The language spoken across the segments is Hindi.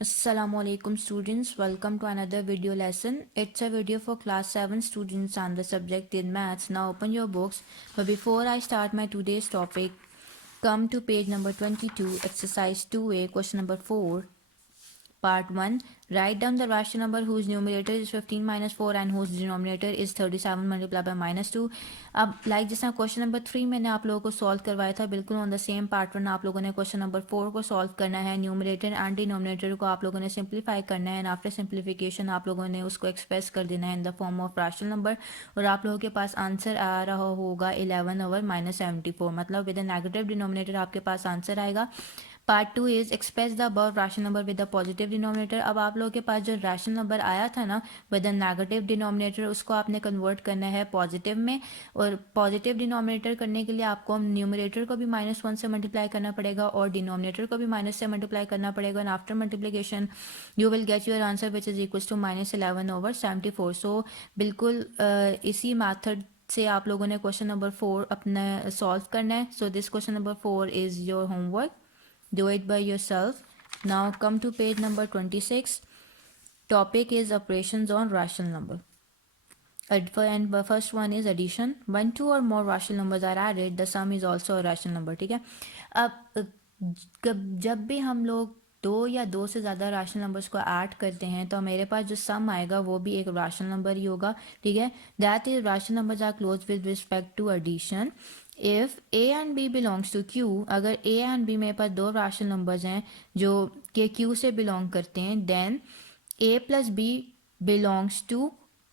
Assalamualaikum students, welcome to another video lesson. It's a video for class 7 students on the subject in maths. Now open your books. But before I start my today's topic, come to page number 22, exercise 2a, question number 4. Part 1. Write down the rational number whose numerator is 15 minus 4 and whose denominator is 37 multiplied by minus 2. अब लाइक जिस तरह क्वेश्चन नंबर 3 मैंने आप लोगों को सॉल्व करवाया था, बिल्कुल ऑन द सेम पैटर्न आप लोगों ने क्वेश्चन नंबर 4 को सॉल्व करना है. न्यूमरेटर एंड डिनोमिनेटर को आप लोगों ने सिंप्लीफाई करना है एंड आफ्टर सिंप्लीफिकेशन आप लोगों ने उसको एक्सप्रेस कर देना है in the form of rational number. और आप लोगों के पास आंसर आ रहा होगा 11 ओवर माइनस 74, मतलब विद द नेगेटिव डिनोमिनेटर आपके पास आंसर आएगा. Part 2 is express the above rational number with the positive denominator. अब आप लोगों के पास जो रैशनल नंबर आया था ना विद द नेगेटिव डिनोमिनेटर, उसको आपने कन्वर्ट करना है पॉजिटिव में. और पॉजिटिव डिनोमिनेटर करने के लिए आपको न्यूमरेटर को भी -1 से मल्टीप्लाई करना पड़ेगा और डिनोमिनेटर को भी माइनस से मल्टीप्लाई करना पड़ेगा. And after multiplication you will get your answer which is equal to -11 over 74. So बिल्कुल इसी मैथड से आप लोगों ने क्वेश्चन नंबर 4 अपना सॉल्व करना है. So this question number 4 is your homework. Do it by yourself. Now come to page number 26. Topic is operations on rational number. And the first one is addition. When two or more rational numbers are added, the sum is also a rational number. ठीक है. अब जब भी हम लोग दो या दो से ज़्यादा रैशनल नंबर्स को ऐड करते हैं तो मेरे पास जो सम आएगा वो भी एक रैशनल नंबर ही होगा. ठीक है. That is rational numbers are close with respect to addition. If A and B belongs to Q, अगर ए एंड बी मेरे पास दो रैशनल नंबर्स हैं जो कि क्यू से बिलोंग करते हैं, then A plus B belongs to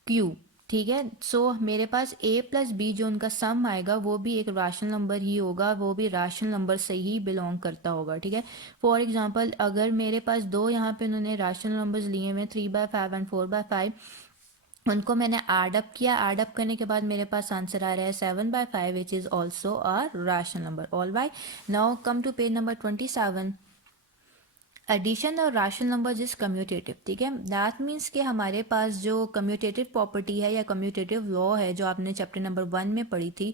Q. ठीक है. सो मेरे पास ए प्लस बी जो उनका सम आएगा वो भी एक रैशनल नंबर ही होगा, वो भी रैशनल नंबर से ही बिलोंग करता होगा. ठीक है. फॉर एग्जांपल अगर मेरे पास दो यहाँ पे उन्होंने रैशनल नंबर्स लिए हुए 3/5 एंड 4/5, उनको मैंने ऐड अप किया. ऐड अप करने के बाद मेरे पास आंसर आ रहा है 7/5 which is also a rational number. All right. Now come to page number 27. Addition और रैशनल नंबर्स इज कम्यूटेटिव. ठीक है. दैट मीन्स कि हमारे पास जो कम्यूटेटिव प्रॉपर्टी है या कम्यूटेटिव लॉ है जो आपने चैप्टर नंबर 1 में पढ़ी थी,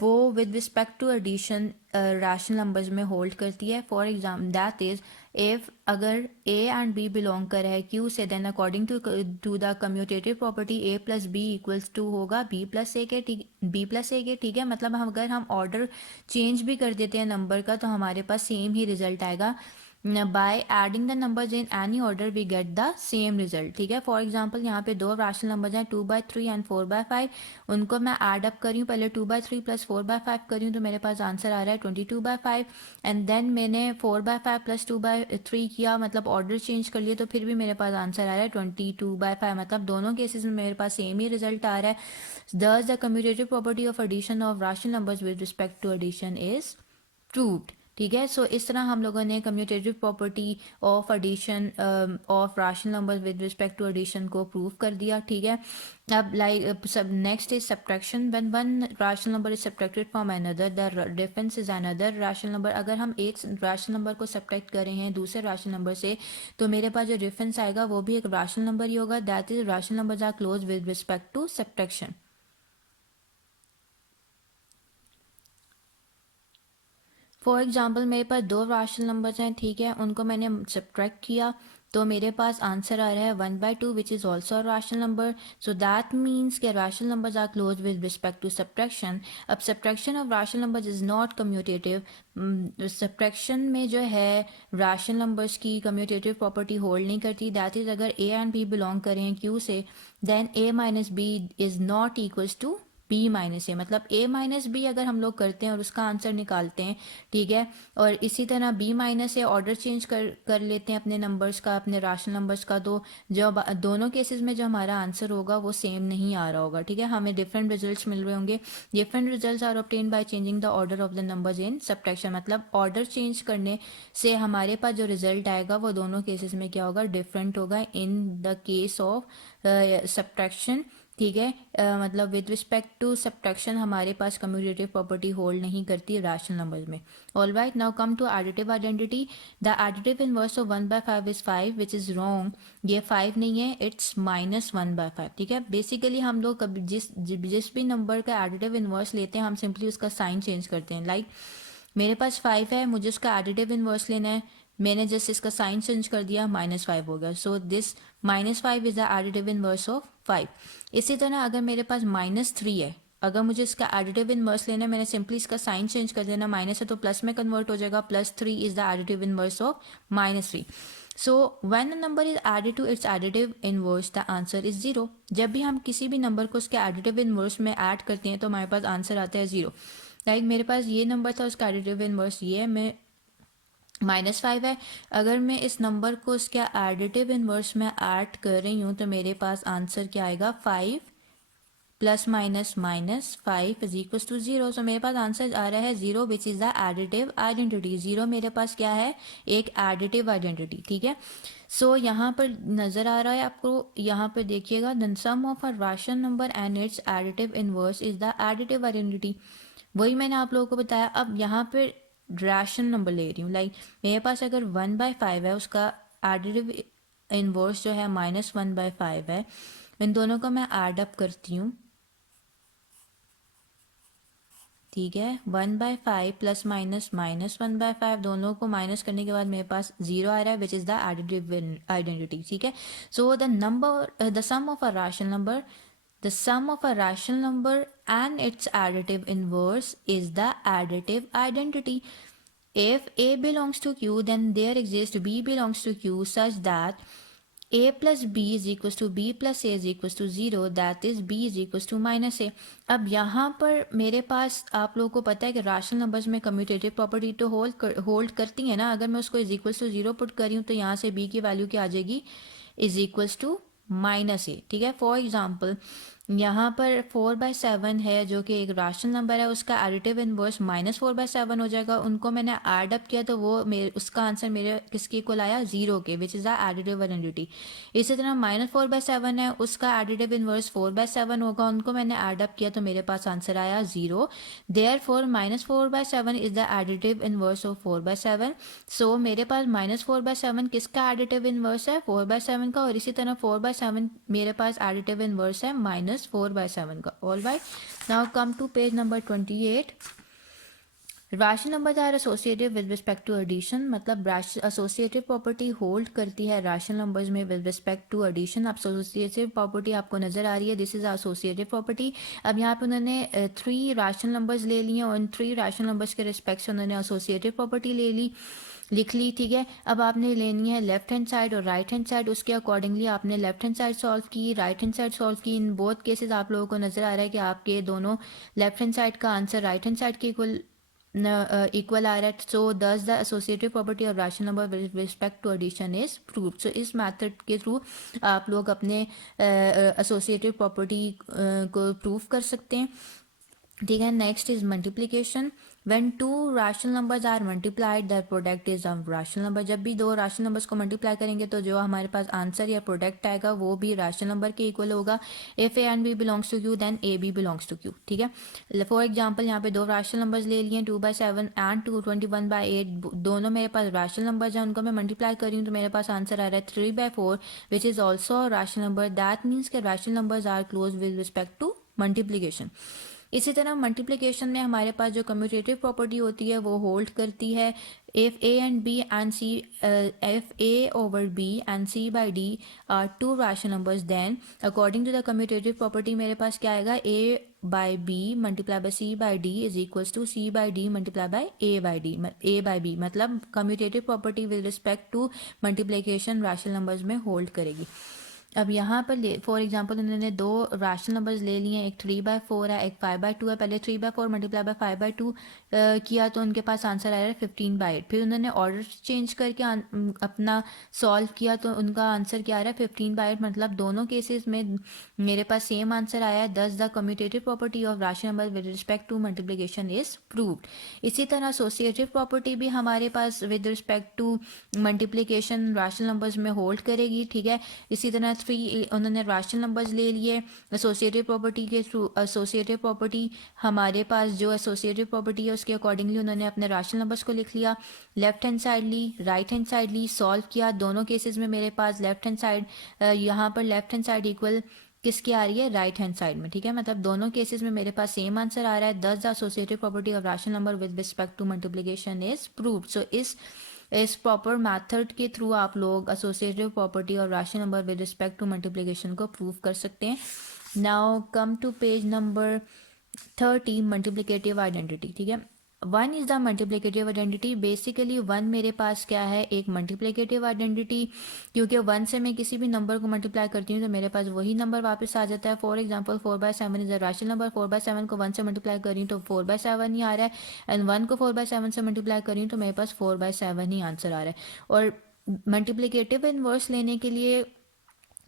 वो with respect to addition rational numbers में होल्ड करती है. For example that is if अगर ए एंड बी बिलोंग कर है क्यू से, then according to the commutative property A plus B equals to होगा बी प्लस ए के. ठीक है. मतलब अगर हम ऑर्डर चेंज भी कर देते हैं नंबर का तो हमारे पास सेम ही रिजल्ट आएगा. By adding the numbers in any order we get the same result. ठीक है. फॉर एग्जाम्पल यहाँ पे दो रैशनल नंबर्स हैं 2/3 एंड 4/5. उनको मैं ऐड अप करी हूँ, पहले 2/3 प्लस 4/5 करी हूँ तो मेरे पास आंसर आ रहा है 22/5. एंड देन मैंने 4/5 प्लस 2/3 किया, मतलब ऑर्डर चेंज कर लिए, तो फिर भी मेरे पास आंसर आ रहा है 22/5. मतलब दोनों केसेस में मेरे पास सेम ही रिजल्ट आ रहा है. Thus the commutative property of addition of rational numbers with respect to addition is proved. ठीक है. सो इस तरह हम लोगों ने commutative property of addition of rational numbers with respect to addition को प्रूव कर दिया. ठीक है. अब लाइक सब next is subtraction. When one rational number is subtracted from another the difference is another rational number. अगर हम एक रैशनल नंबर को सब्ट्रैक्ट कर रहे हैं दूसरे रैशनल नंबर से तो मेरे पास जो डिफरेंस आएगा वो भी एक रैशनल नंबर ही होगा. That is rational numbers are close with respect to subtraction. For example मेरे पास दो रैशनल नंबर्स हैं. ठीक है. उनको मैंने सब्ट्रैक्ट किया तो मेरे पास आंसर आ रहा है 1/2 which is also a rational number. So that means के rational numbers are close with respect to subtraction. अब subtraction of rational numbers is not commutative. Subtraction में जो है रैशनल नंबर्स की कम्यूटेटिव प्रॉपर्टी होल्ड नहीं करती. दैट इज़ अगर ए एंड बी बिलोंग करें क्यू से, then A minus B is not equals to B minus A. मतलब ए माइनस बी अगर हम लोग करते हैं और उसका आंसर निकालते हैं. ठीक है. और इसी तरह बी माइनस ए ऑर्डर चेंज कर लेते हैं अपने नंबर्स का, अपने रैशनल नंबर्स का, तो जो दोनों केसेस में जो हमारा आंसर होगा वो सेम नहीं आ रहा होगा. ठीक है. हमें डिफरेंट रिजल्ट्स मिल रहे होंगे. Different results are obtain by changing the order of the numbers in subtraction. मतलब ऑर्डर चेंज करने से हमारे पास जो रिजल्ट आएगा वो दोनों केसेस में क्या होगा, डिफरेंट होगा in the case of subtraction. ठीक है. मतलब विद रिस्पेक्ट टू सब्ट्रैक्शन हमारे पास कम्यूटेटिव प्रॉपर्टी होल्ड नहीं करती रैशनल नंबर्स में. All right. Now come to additive identity. The additive inverse of 1/5 is 5 which is wrong. ये 5 नहीं है, इट्स -1/5. ठीक है. बेसिकली हम लोग कभी जिस भी नंबर का एडिटिव इनवर्स लेते हैं हम सिंपली उसका साइन चेंज करते हैं. लाइक मेरे पास 5 है, मुझे उसका एडिटिव इनवर्स लेना है मैंने जस्ट इसका साइन चेंज कर दिया, -5 हो गया. So this -5 is the additive inverse of 5. इसी तरह अगर मेरे पास -3 है, अगर मुझे इसका एडिटिव इनवर्स लेना है, मैंने सिंपली इसका साइन चेंज कर देना, माइनस है तो प्लस में कन्वर्ट हो जाएगा. +3 is the additive inverse of -3. So when a number is added to its additive inverse the answer is 0. जब भी हम किसी भी नंबर को उसके एडिटिव इनवर्स में ऐड करते हैं तो हमारे पास आंसर आता है 0. लाइक मेरे पास ये नंबर था, उसका एडिटिव इनवर्स ये है, मैं -5 है. अगर मैं इस नंबर को उसके एडिटिव इनवर्स में ऐड कर रही हूँ तो मेरे पास आंसर क्या आएगा, 5 + -5 इज इक्वल टू 0. सो मेरे पास आंसर आ रहा है 0 विच इज़ द एडिटिव आइडेंटिटी. 0 मेरे पास क्या है, एक एडिटिव आइडेंटिटी. ठीक है. सो यहाँ पर नज़र आ रहा है आपको, यहाँ पर देखिएगा, the sum of a rational number and its additive inverse is the additive identity. वही मैंने आप लोगों को बताया. अब यहाँ पर रैशनल नंबर ले रही हूँ. लाइक मेरे पास अगर 1/5 है, उसका एडिटिव इनवर्स जो है -1/5 है. इन दोनों को मैं ऐड अप करती हूँ. ठीक है. 1/5 + -1/5 दोनों को माइनस करने के बाद मेरे पास 0 आ रहा है which is the additive identity. ठीक है. So the sum of a rational number, the sum of a rational number and its additive inverse is the additive identity. If A belongs to Q, then there exists B belongs to Q such that A plus B is equals to B plus A is equals to 0, that is B is equals to -A. अब यहाँ पर मेरे पास, आप लोगों को पता है कि राशनल नंबर्स में कम्यूटेटिव प्रॉपर्टी तो होल्ड करती है ना. अगर मैं उसको इज इक्वल्स टू 0 पुट कर रही हूँ तो यहाँ से B की वैल्यू क्या आ जाएगी, इज इक्वल्स टू -A. ठीक है. फॉर एग्जाम्पल यहाँ पर 4/7 है जो कि एक राशनल नंबर है, उसका एडिटिव इनवर्स -4/7 हो जाएगा. उनको मैंने ऐड अप किया तो वो मेरे, उसका आंसर मेरे किसके इक्वल आया, 0 के, विच इज़ द एडिटिव आइडेंटिटी. इसी तरह -4/7 है, उसका एडिटिव इनवर्स 4/7 होगा, उनको मैंने ऐड अप किया तो मेरे पास आंसर आया 0. Therefore -4/7 is the additive inverse of 4/7. सो मेरे पास -4/7 किसका एडिटिव इनवर्स है, 4/7 का. और इसी तरह 4/7 मेरे पास एडिटिव इनवर्स है -4/7 का. All right. Now come to page number 28. Rational numbers are associative with respect to addition. मतलब एसोसिएटिव प्रॉपर्टी होल्ड करती है रैशनल नंबर्स में विद रिस्पेक्ट टू एडिशन. अब एसोसिएटिव प्रॉपर्टी आपको नजर आ रही है, दिस इज एसोसिएटिव प्रॉपर्टी. अब यहाँ पे उन्होंने 3 रैशनल नंबर्स ले लिए और उन 3 रैशनल नंबर्स के रिस्पेक्ट से उन्होंने एसोसिएटिव प्रॉपर्टी ले ली, लिख ली. ठीक है. अब आपने लेनी है लेफ्ट हैंड साइड और राइट हैंड साइड. उसके अकॉर्डिंगली आपने लेफ्ट हैंड साइड सॉल्व की, राइट हैंड साइड सॉल्व की. इन बोथ केसेस आप लोगों को नजर आ रहा है कि आपके दोनों लेफ्ट हैंड साइड का आंसर राइट हैंड साइड के इक्वल आ रहा है. So thus the associative property of rational number with respect to addition is proved. So इस मेथड के थ्रू आप लोग अपने एसोसिएटिव प्रॉपर्टी को प्रूव कर सकते हैं. ठीक है. Next is multiplication. When 2 rational numbers are multiplied the product is a rational number. जब भी 2 रैशनल नंबर्स को मल्टीप्लाई करेंगे तो जो हमारे पास आंसर या प्रोडक्ट आएगा वो भी रैशनल नंबर के इक्वल होगा. If A and B belongs to Q then A B belongs to Q. ठीक है. फॉर एग्जाम्पल यहाँ पे 2 रैशनल नंबर्स ले लिए, 2/7 एंड 21/8. दोनों मेरे पास रैशनल नंबर्स हैं, उनको मैं मल्टीप्लाई कर रही हूँ तो मेरे पास आंसर आ रहा है 3/4 which is also rational number. That means के rational numbers are close with respect to multiplication. इसी तरह मल्टीप्लिकेशन में हमारे पास जो कम्यूटेटिव प्रॉपर्टी होती है वो होल्ड करती है. If A and B and C, if A over B and C by D are 2 rational numbers, then according to the commutative property मेरे पास क्या आएगा, A by B multiply by C by D is equals to C by D multiply by A by D. A by B मतलब commutative property with respect to multiplication rational numbers में होल्ड करेगी. अब यहाँ पर फॉर एग्जांपल उन्होंने 2 रैशनल नंबर्स ले लिए हैं, एक 3/4 है, एक 5/2 है. पहले 3/4 मल्टीप्लाई बाय 5/2 किया तो उनके पास आंसर आया 15/8. फिर उन्होंने ऑर्डर चेंज करके अपना सॉल्व किया तो उनका आंसर क्या आ रहा है, 15/8. मतलब दोनों केसेस में मेरे पास सेम आंसर आया है. Thus the commutative property of rational number with respect to multiplication is proved. इसी तरह एसोसिएटिव प्रॉपर्टी भी हमारे पास with respect to multiplication rational numbers में होल्ड करेगी. ठीक है. इसी तरह 3 उन्होंने रैशनल नंबर्स ले लिए एसोसिएटिव प्रॉपर्टी के थ्रू. एसोसिएटिव प्रॉपर्टी हमारे पास जो एसोसिएटिव प्रॉपर्टी है उसके अकॉर्डिंगली उन्होंने अपने रैशनल नंबर्स को लिख लिया, लेफ्ट हैंड साइड ली, राइट हैंड साइड ली, सॉल्व किया. दोनों केसेस में मेरे पास लेफ्ट हैंड साइड, यहाँ पर लेफ्ट हैंड साइड इक्वल किसकी आ रही है, राइट हैंड साइड में. ठीक है. मतलब दोनों केसेस में मेरे पास सेम आंसर आ रहा है. Thus the associative property of rational number with respect to multiplication is proved. So इस इस प्रॉपर मेथड के थ्रू आप लोग एसोसिएटिव प्रॉपर्टी और rational number with respect to multiplication को प्रूव कर सकते हैं. Now come to page number 30, multiplicative identity. ठीक है, one is the multiplicative identity. Basically one मेरे पास क्या है, एक मल्टीप्लिकेटिव आइडेंटिटी, क्योंकि वन से मैं किसी भी नंबर को मल्टीप्लाई करती हूँ तो मेरे पास वही नंबर वापस आ जाता है. For example 4/7 is a rational number. 4/7 को 1 से मल्टीप्लाई कर रही हूँ तो 4/7 ही आ रहा है, एंड 1 को 4/7 से मल्टीप्लाई कर रही हूँ तो मेरे पास 4/7 ही आंसर आ रहा है. और मल्टीप्लिकेटिव इनवर्स लेने के लिए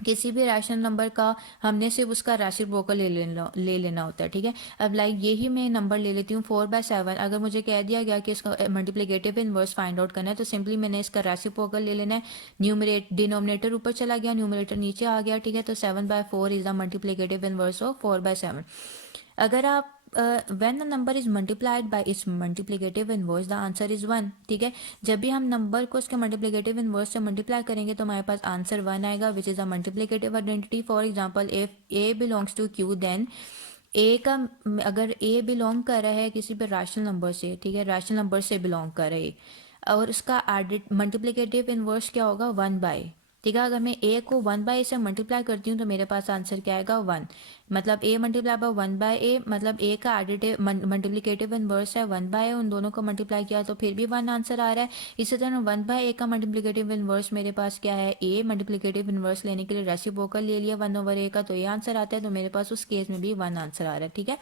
किसी भी रैशनल नंबर का हमने सिर्फ उसका रेसिप्रोकल ले लेना होता है. ठीक है, अब लाइक यही मैं नंबर ले लेती हूँ 4/7. अगर मुझे कह दिया गया कि इसका मल्टीप्लिकेटिव इनवर्स फाइंड आउट करना है तो सिंपली मैंने इसका रेसिप्रोकल ले लेना है. डिनोमिनेटर ऊपर चला गया, न्यूमरेटर नीचे आ गया. ठीक है, तो 7/4 is the multiplicative inverse of 4/7. अगर आप when the number is multiplied by its multiplicative inverse the answer is 1. ठीक है, जब भी हम नंबर को उसके मल्टीप्लिकेटिव इनवर्स से मल्टीप्लाई करेंगे तो हमारे पास आंसर 1 आएगा, which is a multiplicative identity. For example if A belongs to Q, then A का अगर ए बिलोंग कर रहा है किसी भी रैशनल नंबर से, ठीक है, रैशनल नंबर से बिलोंग कर रहे और उसका एडिट मल्टीप्लिकेटिव इनवर्स क्या होगा, 1/. ठीक है, अगर मैं ए को 1/a से मल्टीप्लाई करती हूँ तो मेरे पास आंसर क्या आएगा, 1. मतलब ए मल्टीप्लाई बाय 1/a, मतलब ए का एडिटिव मल्टीप्लिकेटिव इनवर्स है 1/a, उन दोनों को मल्टीप्लाई किया तो फिर भी 1 आंसर आ रहा है. इसी तरह 1/a का मल्टीप्लिकेटिव इनवर्स मेरे पास क्या है, ए. मल्टीप्लिकेटिव इनवर्स लेने के लिए रेसिप्रोकल ले लिया 1/a का तो ये आंसर आता है, तो मेरे पास उस केस में भी 1 आंसर आ रहा है. ठीक है,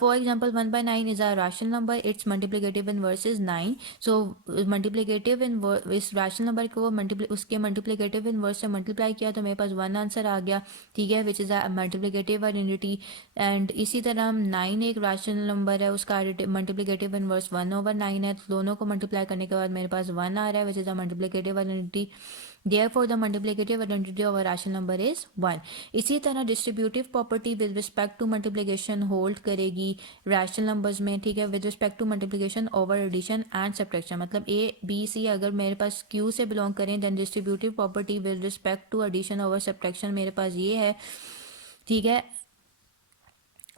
for example 1/9 is a rational number, its multiplicative inverse is 9. so multiplicative inverse इस rational number को उसके multiplicative inverse से multiply किया तो मेरे पास 1 आंसर आ गया. ठीक है, which is a multiplicative identity. And इसी तरह 9 एक rational number है, उसका multiplicative inverse 1/9 है, तो दोनों को multiply करने के बाद मेरे पास 1 आ रहा है, which is a multiplicative identity. Therefore the multiplicative identity of a rational number is 1. इसी तरह distributive property with respect to multiplication hold करेगी रैशनल नंबर्स में. ठीक है, with respect to multiplication over addition and subtraction. मतलब ए बी सी अगर मेरे पास क्यू से बिलोंग करें then distributive property with respect to addition over subtraction मेरे पास ये है. ठीक है,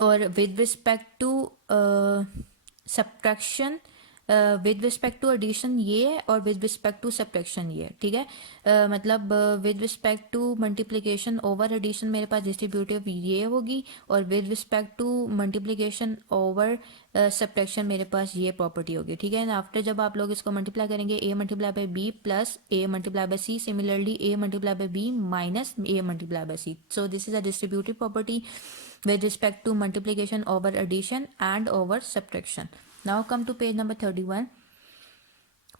और with respect to subtraction with respect to addition ये है और विद रिस्पेक्ट टू सब्ट्रैक्शन ये है. ठीक है, मतलब with respect to multiplication over addition मेरे पास डिस्ट्रीब्यूटिव ये होगी, और with respect to multiplication over subtraction मेरे पास ये प्रॉपर्टी होगी. ठीक है, आफ्टर जब आप लोग इसको मल्टीप्लाई करेंगे A multiply by B plus A multiply by C, similarly A multiply by B minus A multiply by C. So this is a distributive property with respect to multiplication over addition and over subtraction. Now come to page number 31.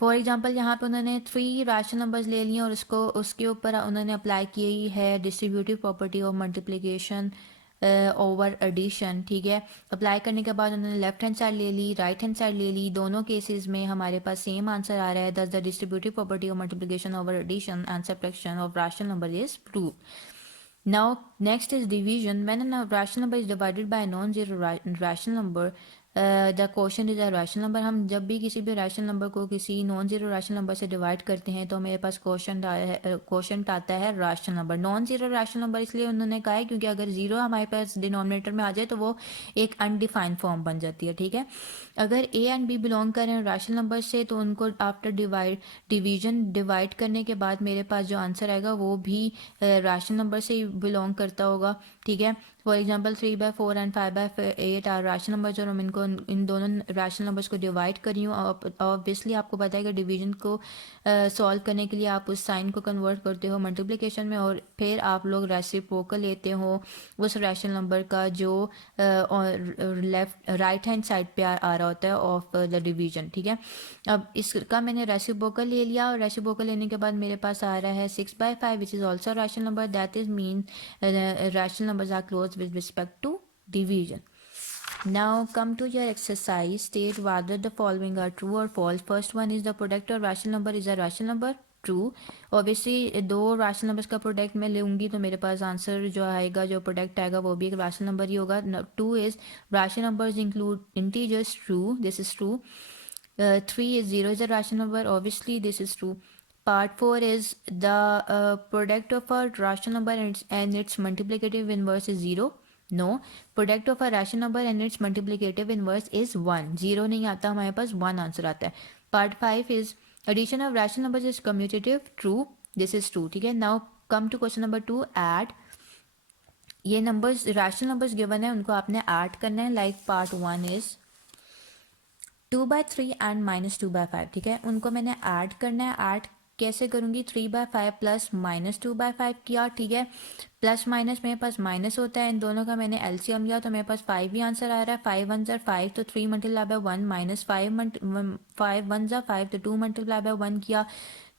For example यहाँ पे उन्होंने 3 रैशनल नंबर्स ले लिए और उसके ऊपर उन्होंने अप्लाई की है distributive property of multiplication over addition. ठीक है, अप्लाई करने के बाद उन्होंने लेफ्ट हैंड साइड ले ली, राइट हैंड साइड ले ली, दोनों केसेस में हमारे पास सेम आंसर आ रहा है. Thus the distributive property of multiplication over addition and subtraction of rational number is prove. Now next is division. When a rational number is divided by a non-zero rational number, the quotient is a rational number. हम जब भी किसी भी rational number को किसी नॉन जीरो rational number से डिवाइड करते हैं तो मेरे पास quotient आता है rational number. Non zero rational number इसलिए उन्होंने कहा है क्योंकि अगर जीरो हमारे पास डिनोमिनेटर में आ जाए तो वो एक अनडिफाइंड फॉर्म बन जाती है. ठीक है, अगर ए एंड बी बिलोंग करें रैशनल नंबर से तो उनको आफ्टर डिवीजन डिवाइड करने के बाद मेरे पास जो आंसर आएगा वो भी रैशनल नंबर से ही बिलोंग करता होगा. ठीक है, for example 3/4 and 5/8 are rational numbers और हम इनको इन दोनों रैशनल नंबर्स को डिवाइड कर रही हूँ. ऑब्वियसली आपको पता है कि डिवीजन को सॉल्व करने के लिए आप उस साइन को कन्वर्ट करते हो मल्टीप्लिकेशन में और फिर आप लोग रेसिप्रोकल लेते हो उस रैशनल नंबर का जो लेफ्ट राइट हैंड साइड पे आ रहा होता है ऑफ द डिवीजन. ठीक है, अब इसका मैंने रेसिप्रोकल ले लिया और रेसिप्रोकल लेने के बाद मेरे पास आ रहा है 6/5 which is also rational number. That is mean rational numbers are close with respect to division. Now come to your exercise. State whether the following are true or false. First one is the product of rational number is a rational number. True. Obviously दो rational numbers का product मैं लूँगी तो मेरे पास आंसर जो आएगा जो product आएगा वो भी एक rational number ही होगा. 2 is rational numbers include integers. True. This is true. 3 is 0 is a rational number. Obviously this is true. Part 4 is the product of a rational number and its multiplicative inverse is 0. No. Product of a rational number and its multiplicative inverse is 1. 0 नहीं आता हमारे पास 1 आंसर आता है. Part 5 is addition of rational numbers is commutative, true, this is true, ठीक है। Now come to question number 2, add. ये नंबर्स रैशनल नंबर्स गिवन है, उनको आपने ऐड करना है। लाइक पार्ट 1 इज 2/3 एंड -2/5, ठीक है। उनको मैंने ऐड करना है। ऐड कैसे करूँगी? 3/5 प्लस -2/5 किया, ठीक है। प्लस माइनस मेरे पास माइनस होता है, इन दोनों का मैंने एलसीएम लिया तो मेरे पास 5 ही आंसर आ रहा है। 5 1 ज़ा 5, तो 3 मल्टीप्लाई बाय 1 माइनस 5 1 ज़ा 5, तो 2 मल्टीप्लाई बाय 1 किया।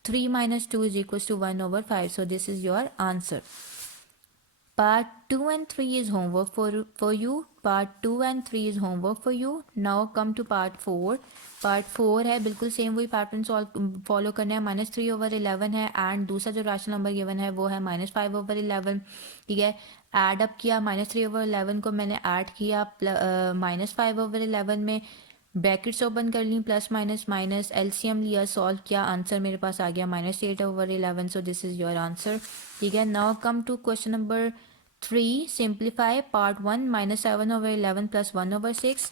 3 - 2 is equal to 1/5, so this is your answer. Part 2 and 3 is homework for you. Part 2 and 3 is homework for you. Now come to part 4. Part 4 है, बिल्कुल सेम वही पैटर्न सॉल्व फॉलो करना है। -3/11 है, एंड दूसरा जो रैशनल नंबर गिवन है वो है -5/11, ठीक है। ऐड अप किया, -3/11 को मैंने ऐड किया -5/11 में, ब्रैकेट्स ओपन कर ली, प्लस माइनस माइनस, एलसीएम लिया, सॉल्व किया, आंसर मेरे पास आ गया -8/11, so this is your answer, ठीक है। Now come to question number 3, simplify part 1, -7/11 plus 1/6।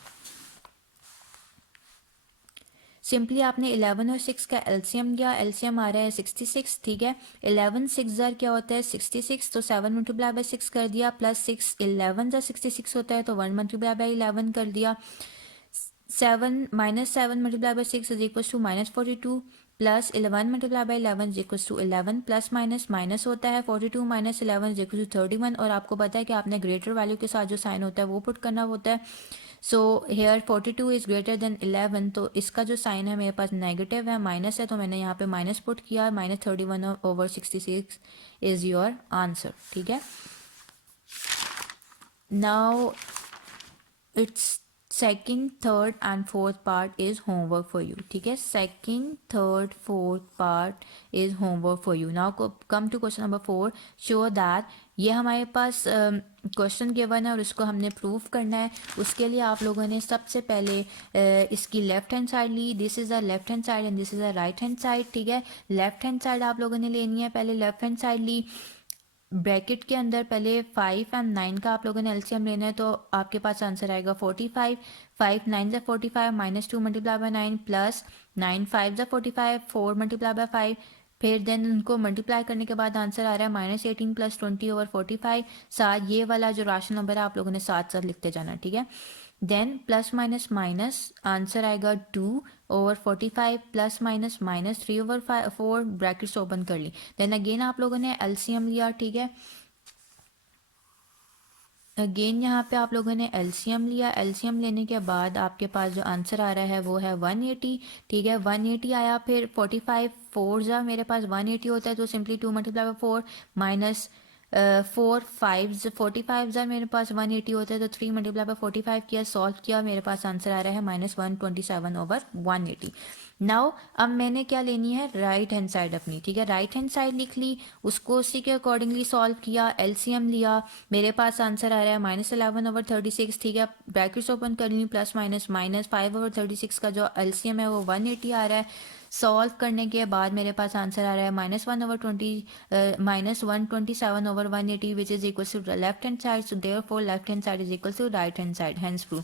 Simply आपने 11 और 6 का एलसीएम लिया, एलसीएम आ रहा है 66, ठीक है। 11 6 ज़ार क्या होता है 66, तो 7 मल्टीप्लाई बाय 6 कर दिया, प्लस 6 11 ज़ा 66 होता है, तो 1 मल्टीप्लाई बाय 11 कर दिया। 7 -7 multiply by 6 is equal to -42, plus 11 multiply by 11 is equal to 11, plus minus minus होता है, 42 - 11 इज इक्वल टू 31, और आपको पता है कि आपने ग्रेटर वैल्यू के साथ जो साइन होता है वो पुट करना होता है। So here 42 is greater than 11, तो इसका जो साइन है मेरे पास नेगेटिव है, माइनस है, तो मैंने यहाँ पे माइनस पुट किया। -31/66 इज योर आंसर, ठीक है। Now it's second, third and fourth part is homework for you, ठीक है। Second, third, fourth part is homework for you. Now come to question number 4, show that. ये हमारे पास क्वेश्चन गिवन है और इसको हमने प्रूव करना है। उसके लिए आप लोगों ने सबसे पहले इसकी लेफ्ट हैंड साइड ली, this is the left hand side and this is the right hand side, ठीक है। लेफ्ट हैंड साइड आप लोगों ने लेनी है, पहले लेफ्ट हैंड साइड ली, ब्रैकेट के अंदर पहले 5 एंड 9 का आप लोगों ने एलसीएम लेना है, तो आपके पास आंसर आएगा 45। 5 9 ज़ा 45, -2 मल्टीप्लाई बाय 9, प्लस 9 5 ज़ा 45, 4 मल्टीप्लाई बाय 5, फिर देन उनको मल्टीप्लाई करने के बाद आंसर आ रहा है -18 प्लस 20/45। साथ ये वाला जो राशनल नंबर है आप लोगों ने साथ साथ लिखते जाना, ठीक है। Then plus minus minus answer आएगा 2/45, plus minus minus 3/4, brackets open कर ली। देन अगेन आप लोगों ने एलसीएम लिया, ठीक है। अगेन यहाँ पे आप लोगों ने एलसीएम लिया, एलसीएम लेने के बाद आपके पास जो आंसर आ रहा है वो है 180, ठीक है। 180 आया, फिर 45 4 ज़ा मेरे पास 180 होता है, तो सिंपली 2 मल्टीप्लाई बाय 4 माइनस 4 5 45 ज़ा मेरे पास 180 होता है, तो 3 मल्टीप्लाई बाय 45 किया, सॉल्व किया, मेरे पास आंसर आ रहा है -127/180। नाउ अब मैंने क्या लेनी है, राइट हैंड साइड अपनी, ठीक है। राइट हैंड साइड लिख ली, उसको उसी के अकॉर्डिंगली सॉल्व किया, एलसीएम लिया, मेरे पास आंसर आ रहा है -11/36, ठीक है। ब्रैकेट्स ओपन कर ली, प्लस माइनस माइनस 5/36 का जो एलसीएम है वो 180 आ रहा है। सॉल्व करने के बाद मेरे पास आंसर आ रहा है -1/127/180 which is equal to left hand side, so therefore left hand side is equal to right hand side, hence prove.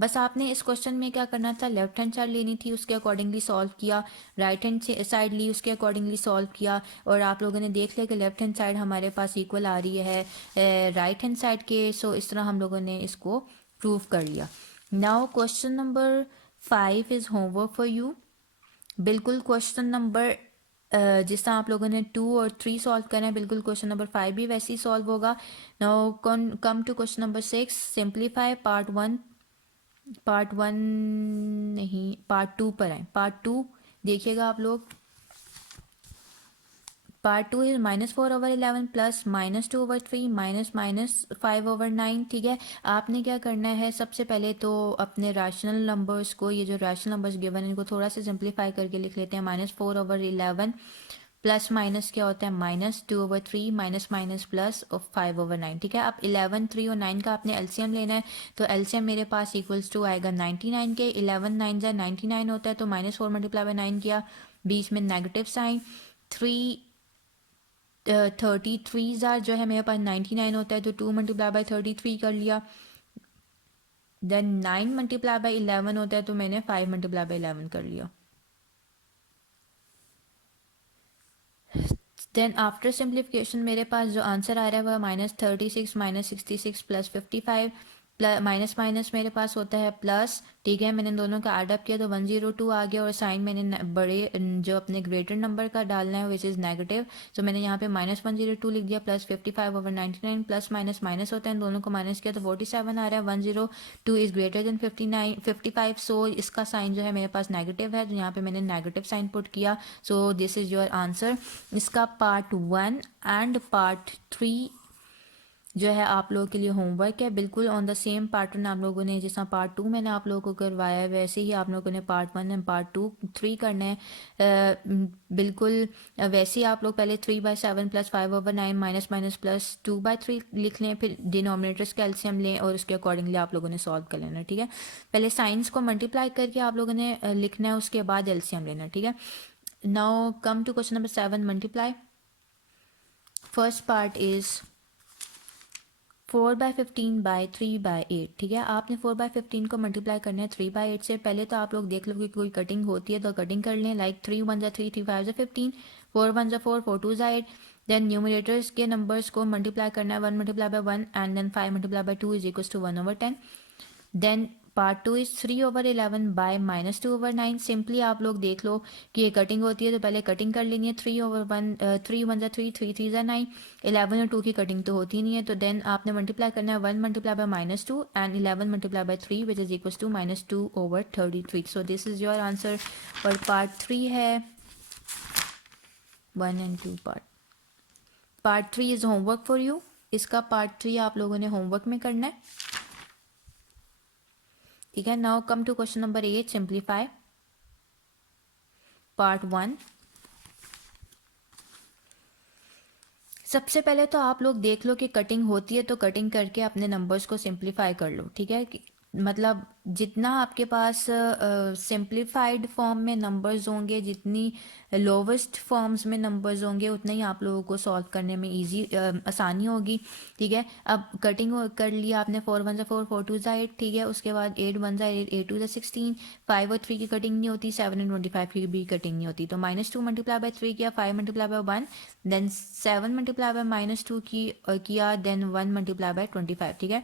बस आपने इस क्वेश्चन में क्या करना था, लेफ्ट हैंड साइड लेनी थी, उसके अकॉर्डिंगली सॉल्व किया, राइट हैंड साइड ली, उसके अकॉर्डिंगली सॉल्व किया, और आप लोगों ने देख लिया कि लेफ्ट हैंड साइड हमारे पास इक्वल आ रही है राइट हैंड साइड के। सो इस तरह हम लोगों ने इसको प्रूव कर लिया। Now question number 5 is homework for you. बिल्कुल क्वेश्चन नंबर जिस तरह आप लोगों ने 2 और 3 सॉल्व करना है, बिल्कुल क्वेश्चन नंबर 5 भी वैसे ही सॉल्व होगा। Now come to question number 6, simplify part 1 नहीं, पार्ट 2 पर आए। पार्ट 2 देखिएगा आप लोग। पार्ट 2 इज -4/11 प्लस -2/3 माइनस -5/9, ठीक है। आपने क्या करना है, सबसे पहले तो अपने रैशनल नंबर्स को, ये जो रैशनल नंबर्स गिवन है इनको थोड़ा सा सिंप्लीफाई करके लिख लेते हैं। -4/11 प्लस माइनस क्या होता है -2/3 माइनस माइनस प्लस और 5/9, ठीक है। अब 11 3 और 9 का आपने एलसीएम लेना है, तो एलसीएम मेरे पास इक्वल्स टू आएगा 99 के। 11 9 ज़ा 99 होता है, तो -4 मल्टीप्लाई बाय 9 किया, बीच में नेगेटिव साइन। 3 33 ज़ार जो है मेरे पास 99 होता है, तो 2 मल्टीप्लाई बाय 33 कर लिया। देन 9 मल्टीप्लाई बाय 11 होता है, तो मैंने 5 मल्टीप्लाई बाय 11 कर लिया। देन आफ्टर सिंप्लीफिकेशन मेरे पास जो आंसर आ रहा है वह -36 -66 प्लस 55 माइनस माइनस मेरे पास होता है प्लस, ठीक है। मैंने दोनों का एड अप किया तो 102 आ गया, और साइन मैंने बड़े जो अपने ग्रेटर नंबर का डालना है विच इज़ नेगेटिव, तो मैंने यहाँ पे -102 लिख दिया प्लस 55/99, प्लस माइनस माइनस होता है, इन दोनों को माइनस किया तो 47 आ रहा है। 102 इज़ ग्रेटर देन 55, सो इसका साइन जो है मेरे पास नेगेटिव है, तो यहाँ पे मैंने नेगेटिव साइन पुट किया। So this is your answer. इसका पार्ट 1 एंड पार्ट 3 जो है आप लोगों के लिए होमवर्क है, बिल्कुल ऑन द सेम पैटर्न आप लोगों ने, जैसा पार्ट 2 मैंने आप लोगों को करवाया है वैसे ही आप लोगों ने पार्ट 1 एंड पार्ट 2 3 करना है। बिल्कुल वैसे ही आप लोग पहले 3/7 प्लस 5/9 माइनस माइनस प्लस 2/3 लिख लें, फिर डिनोमिनेटर्स का एलसीएम लें और उसके अकॉर्डिंगली आप लोगों ने सॉल्व कर लेना, ठीक है। पहले साइंस को मल्टीप्लाई करके आप लोगों ने लिखना है, उसके बाद एलसीएम लेना, ठीक है। Now come to question number 7, multiply. First part is 4/15/3/8, ठीक है। आपने 4/15 को मल्टीप्लाई करना है 3/8 से। पहले तो आप लोग देख लो कि कोई कटिंग होती है तो कटिंग कर लें, लाइक 3 1 3, 3 5 15, 4 1 4, 4 2 8। देन न्यूमरेटर्स के नंबर्स को मल्टीप्लाई करना है, 1 × 1 and then 5 × 2 is equal to 1/10। Then part 2 is 3/11 by -2/9। Simply आप लोग देख लो कि ये कटिंग होती है तो पहले कटिंग कर लेनी है। 3/1 3 1 3, 3 3 9, 11 और 2 की कटिंग तो होती नहीं है, तो देन आपने मल्टीप्लाई करना है 1 × -2 and 11 × 3 which is equal to -2/33। So this is your answer. और पार्ट 3 है 1 and 2 part 3 is homework for you. इसका पार्ट 3 आप लोगों ने होमवर्क में करना है, ठीक है। Now come to question number 8, simplify part 1। सबसे पहले तो आप लोग देख लो कि कटिंग होती है तो कटिंग करके अपने नंबर्स को सिंप्लीफाई कर लो, ठीक है। मतलब जितना आपके पास सिंप्लीफाइड फॉर्म में नंबर्स होंगे, जितनी लोवेस्ट फॉर्म्स में नंबर्स होंगे, उतना ही आप लोगों को सॉल्व करने में इजी आसानी होगी, ठीक है। अब कटिंग कर लिया आपने, 4 1 4, 4 2 8, ठीक है। उसके बाद 8 1 8, 8 2 16, 5 और 3 की कटिंग नहीं होती, 7 और 25 की भी कटिंग नहीं होती, तो -2 × 3 किया, 5 × 1, देन 7 × -2 किया, देन 1 × 25, ठीक है।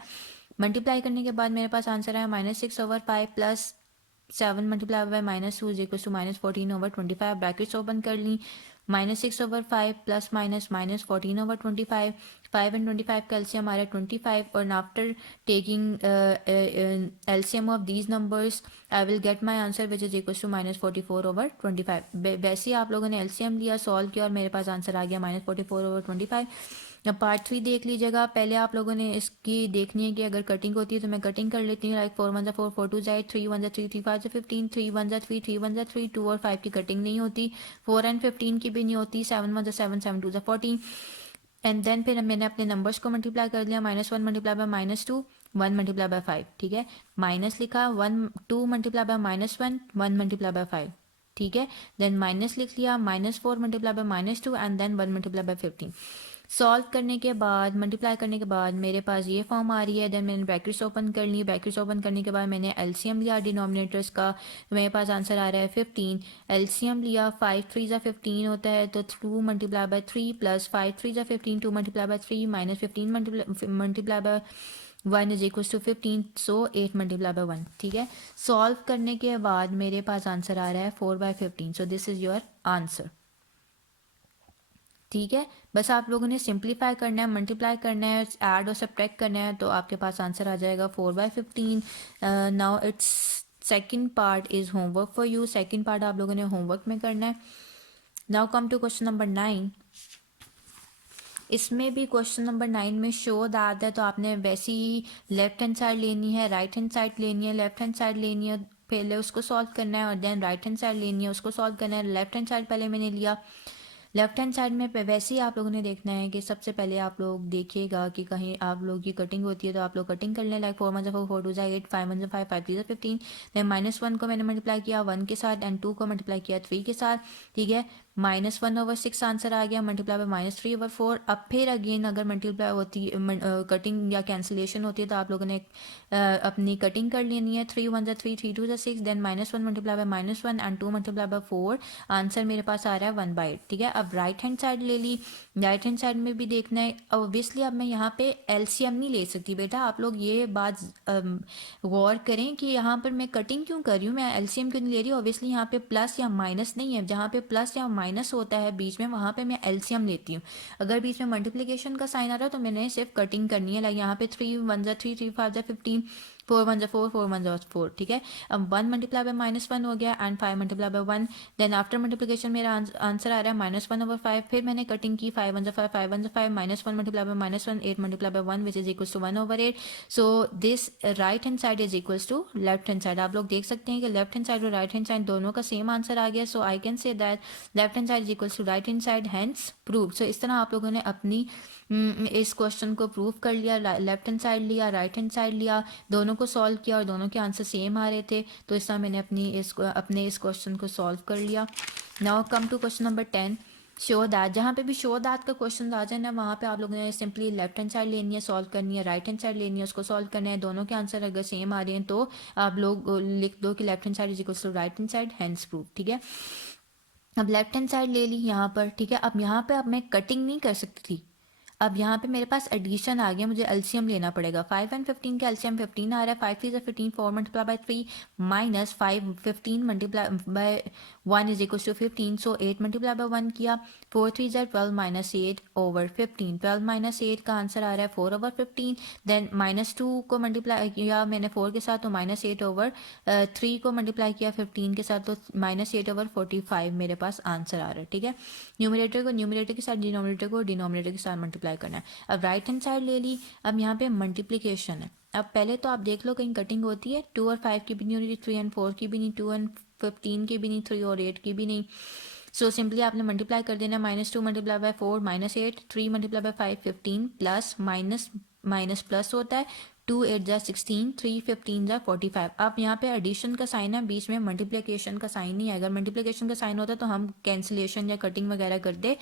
मल्टीप्लाई करने के बाद मेरे पास आंसर है -6/5 plus 7 × -2 is equal to -14/25। Brackets open कर ली, -6/5 प्लस माइनस -14/25, 5 एंड 25 का एलसीएम हमारा 25, और after taking LCM of these numbers I will get my answer which is equal to -44/25। वैसे ही आप लोगों ने एलसीएम लिया, सॉल्व किया, और मेरे पास आंसर आ गया -44/25। अब पार्ट 3 देख लीजिएगा। पहले आप लोगों ने इसकी देखनी है कि अगर कटिंग होती है तो मैं कटिंग कर लेती हूँ, लाइक 4 1 4, 4 2 8, 3 1 3, 3 5 15, 3 1 3, 3 1 3, 2 और 5 की कटिंग नहीं होती, 4 एंड 15 की भी नहीं होती, 7 1 7, 7 2 14। एंड देन फिर मैंने अपने नंबर्स को मल्टीप्लाई कर लिया, -1 × -2, 1 × 5, ठीक है। माइनस लिखा, 2 × -1, 1 × 5, ठीक है। देन माइनस लिख लिया, -4 × -2 एंड देन 1 × 15। सॉल्व करने के बाद, मल्टीप्लाई करने के बाद मेरे पास ये फॉर्म आ रही है। देन मैंने ब्रैकेट्स ओपन कर ली, ब्रैकेट्स ओपन करने के बाद मैंने एलसीएम लिया डिनोमिनेटर्स का, तो मेरे पास आंसर आ रहा है 15। एलसीएम लिया, 5 3 15 होता है, तो 2 × 3 plus 5 3 15, 2 × 3 -15 multiply 1 is equal to 15, so 8 × 1, ठीक है। सॉल्व करने के बाद मेरे पास आंसर आ रहा है 4/15, सो दिस इज योर आंसर, ठीक है। बस आप लोगों ने सिंप्लीफाई करना है, मल्टीप्लाई करना है, ऐड और सब्ट्रैक्ट करना है, तो आपके पास आंसर आ जाएगा 4/15। Now it's second part is homework for you. Second part आप लोगों ने होमवर्क में करना है। Now come to question number 9। इसमें भी क्वेश्चन नंबर 9 में शो दैट है, तो आपने वैसी ही लेफ्ट हैंड साइड लेनी है, राइट हैंड साइड लेनी है, लेफ्ट हैंड साइड लेनी है, पहले उसको सॉल्व करना है, और देन राइट हैंड साइड लेनी है, उसको सॉल्व करना है। लेफ्ट हैंड साइड पहले मैंने लिया। लेफ्ट हैंड साइड में वैसे ही आप लोगों ने देखना है कि सबसे पहले आप लोग देखिएगा कि कहीं आप लोग की कटिंग होती है तो आप लोग कटिंग कर लें, लाइक 4 1 4, 4 2 8, 5 1 5, 5 3 15। देन -1 को मैंने मल्टीप्लाई किया 1 के साथ, एंड 2 को मल्टीप्लाई किया 3 के साथ, ठीक है। -1/6 आंसर आ गया, मल्टीप्लाई बाय -3/4। अब फिर अगेन अगर मल्टीप्लाई होती कटिंग या कैंसिलेशन होती है तो आप लोगों ने अपनी कटिंग कर लेनी है। 3 1 3, 3 2 6, then -1 multiply by -1 and 2 multiply by 4। Answer मेरे पास आ रहा है 1/8। ठीक है, अब राइट हैंड साइड ले ली, राइट हैंड साइड में भी देखना है। ऑब्वियसली अब मैं यहाँ पे एलसीएम नहीं ले सकती बेटा, आप लोग ये बात गौर करें कि यहाँ पर मैं कटिंग क्यों कर रही हूँ, मैं एलसीएम क्यों नहीं ले रही। ऑब्वियसली यहाँ पे प्लस या माइनस नहीं है, जहाँ पे प्लस या माइनस होता है बीच में वहाँ पे मैं एलसीएम लेती हूँ। अगर बीच में मल्टीप्लिकेशन का साइन आ रहा है तो मैंने सिर्फ कटिंग करनी है। लाइक यहाँ पे 3 1 3, 3 5 15, 4 1 4, 4 1 4। ठीक है, अब 1 मल्टीप्लाई बाय -1 हो गया and 5 multiply by 1। Then after multiplication मेरा आंसर आ रहा है -1/5। फिर मैंने कटिंग की, 5 1 5, 5 1 5, -1 multiply by -1, 8 multiply by 1 which is equal to 1/8। So this right hand side is equals to left hand side. आप लोग देख सकते हैं कि लेफ्ट हैंड साइड और राइट हैंड साइड दोनों का सेम आंसर आ गया। So I can say that left hand side is equals to right hand side, hence prove. So इस तरह आप लोगों ने अपनी इस क्वेश्चन को प्रूव कर लिया। लेफ्ट हैंड साइड लिया, राइट हैंड साइड लिया, दोनों को सॉल्व किया और दोनों के आंसर सेम आ रहे थे। तो इस तरह मैंने अपने इस क्वेश्चन को सॉल्व कर लिया। Now come to question number 10। Show that, जहाँ पे भी शो दैट का क्वेश्चन आ जाए ना, वहाँ पे आप लोगों ने सिंपली लेफ्ट हैंड साइड लेनी है, सॉल्व करनी है, राइट हैंड साइड लेनी है, उसको सॉल्व करना है। दोनों के आंसर अगर सेम आ रहे हैं तो आप लोग लिख दो कि left hand side is equal to right hand side, hence proof. ठीक है, अब लेफ्ट हैंड साइड ले ली यहाँ पर। ठीक है, अब यहाँ पे अब मैं कटिंग नहीं कर सकती थी, अब यहाँ पे मेरे पास एडिशन आ गया, मुझे एलसीएम लेना पड़ेगा। 5 एंड 15 का एलसीएम 15 आ रहा है। 5 3 15, 4 multiply by 3 minus 5 15 multiply by 1 is equal to 15। So 8 multiply by 1 किया, 4 3 12 माइनस 8/15। 12 माइनस 8 का आंसर आ रहा है 4/15। देन -2 को मल्टीप्लाई किया मैंने 4 के साथ तो -8/3 को मल्टीप्लाई किया 15 के साथ तो -8/45 मेरे पास आंसर आ रहा है। ठीक है, न्यूमरेटर को न्यूमरेटर के साथ, डिनोमिनेटर को डिनोमिनेटर के साथ मल्टीप्लाई करना है। अब राइट हैंड साइड ले ली, अब यहाँ पे मल्टीप्लिकेशन है। अब पहले तो आप देख लो कहीं कटिंग होती है, 2 और 5 की भी नहीं हो रही, 3 एंड 4 की भी नहीं, 2 एंड 15 की भी नहीं, 3 और 8 की भी नहीं। सो सिंपली आपने मल्टीप्लाई कर देना, -2 multiply by 4 -8, 3 multiply by 5 15, plus minus minus plus होता है, 2 8 जा 16, 3 15 जा 45। अब यहाँ पे एडिशन का साइन है, बीच में मल्टीप्लिकेशन का साइन नहीं है। अगर मल्टीप्लिकेशन का साइन होता तो हम कैंसिलेशन या कटिंग वगैरह करते।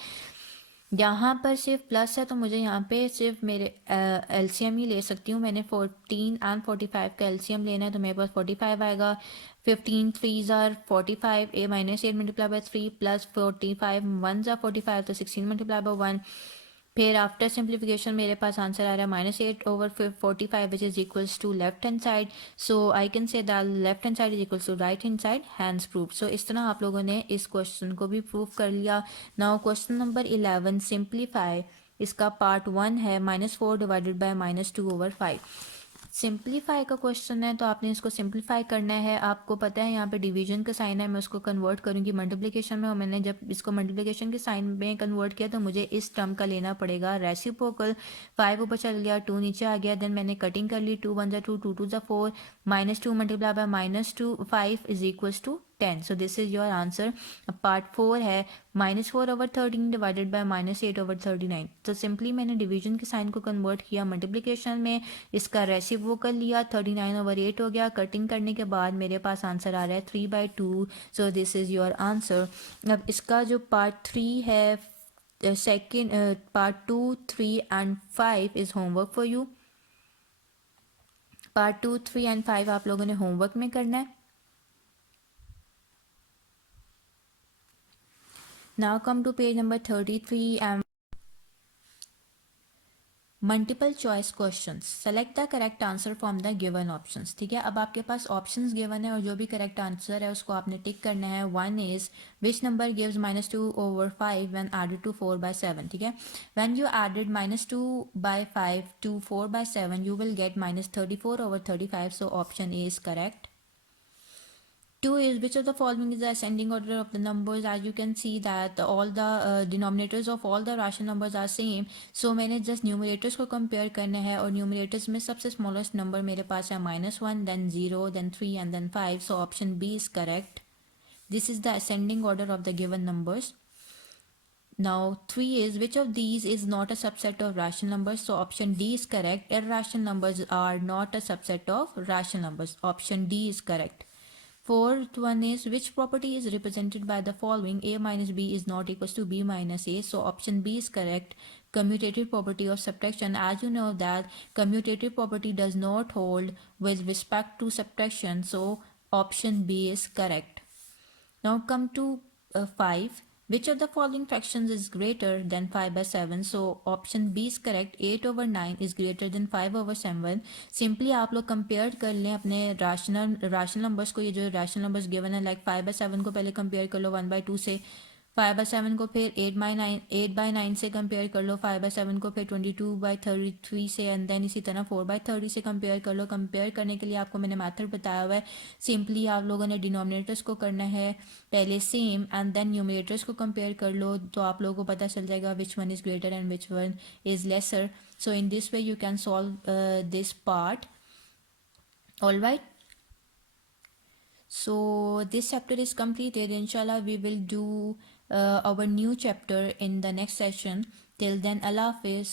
यहाँ पर सिर्फ प्लस है तो मुझे यहाँ पे सिर्फ मेरे एलसीएम ही ले सकती हूँ। मैंने 14 एंड 45 का एलसीएम लेना है तो मेरे पास 45 आएगा। 15 3 jar 45, A -8 multiply by 3 plus 45 1 jar 45 तो 16 मल्टीप्लाई बाय 1। फिर आफ्टर सिंप्लीफिकेशन मेरे पास आंसर आ रहा है -8/45 which is equals to left hand side. So I can say that left hand side is equals to right hand side, hands proof. So इस तरह आप लोगों ने इस क्वेश्चन को भी प्रूव कर लिया। नाउ क्वेश्चन नंबर 11 सिंप्लीफाई, इसका पार्ट 1 है, -4 डिवाइडेड बाय -2/5। सिंप्लीफाई का क्वेश्चन है तो आपने इसको सिंप्लीफाई करना है। आपको पता है यहाँ पे डिवीजन का साइन है, मैं उसको कन्वर्ट करूँगी मल्टीप्लिकेशन में, और मैंने जब इसको मल्टीप्लिकेशन के साइन में कन्वर्ट किया तो मुझे इस टर्म का लेना पड़ेगा रेसिप्रोकल। 5 ऊपर चल गया, 2 नीचे आ गया, देन मैंने कटिंग कर ली, 2 1 जा 2, 2 2 जा 4, -2 multiply by -2 5 is equals to 10। So this is your answer. Part 4 है, -4/13 डिवाइडेड बाय -8/39। तो सिंपली मैंने डिवीजन के साइन को कन्वर्ट किया मल्टीप्लिकेशन में, इसका रेसिप्रोकल लिया, 39/8 हो गया। कटिंग करने के बाद मेरे पास आंसर आ रहा है 3/2। सो दिस इज योर आंसर। अब इसका जो पार्ट 3 है, second part 2 3 and 5 is homework for you. Part 2 3 and 5 आप लोगों ने होमवर्क में करना है। Now come to page number 33 and multiple choice questions. Select the correct answer from the given options. ठीक है, अब आपके पास ऑप्शंस गिवन है और जो भी करेक्ट आंसर है उसको आपने टिक करना है। 1 is which number gives -2/5 when added to 4/7। ठीक है, when you added -2/5 to 4/7 you will get -34/35। So option A is correct. 2 is which of the following is the ascending order of the numbers? As you can see that all the denominators of all the rational numbers are same. So मैंने just numerators को compare करना है और numerators में सबसे smallest number मेरे पास है -1, then 0, then 3 and then 5. So option B is correct. This is the ascending order of the given numbers. Now 3 is which of these is not a subset of rational numbers? So option D is correct. Irrational numbers are not a subset of rational numbers. Option D is correct. Fourth one is, which property is represented by the following: a minus b is not equals to b minus a. So option B is correct. Commutative property of subtraction. As you know that commutative property does not hold with respect to subtraction. So option B is correct. Now come to 5. Which of the following fractions is greater than 5 by 7? So option B is correct. 8 over 9 is greater than 5 over 7. Simply आप लोग कंपेयर कर लें अपने rational numbers को. ये जो rational numbers given है, like 5 by 7 को पहले कंपेयर कर लो 1 by 2 से, 5/7 को फिर 8/9 से कंपेयर कर लो, 5/7 को फिर 22/33 से, एंड देन इसी तरह 4/30 से कंपेयर कर लो. कंपेयर करने के लिए आपको मैंने मेथड बताया हुआ है. सिंपली आप लोगों ने डिनोमिनेटर्स को करना है पहले सेम, एंड देन न्यूमरेटर्स को कंपेयर कर लो, तो आप लोगों को पता चल जाएगा which one is greater and which one is laser. So in this way you can solve this part. All right. So this chapter is completed. Inshallah, we will do our new chapter in the next session. Till then, Allah Hafiz.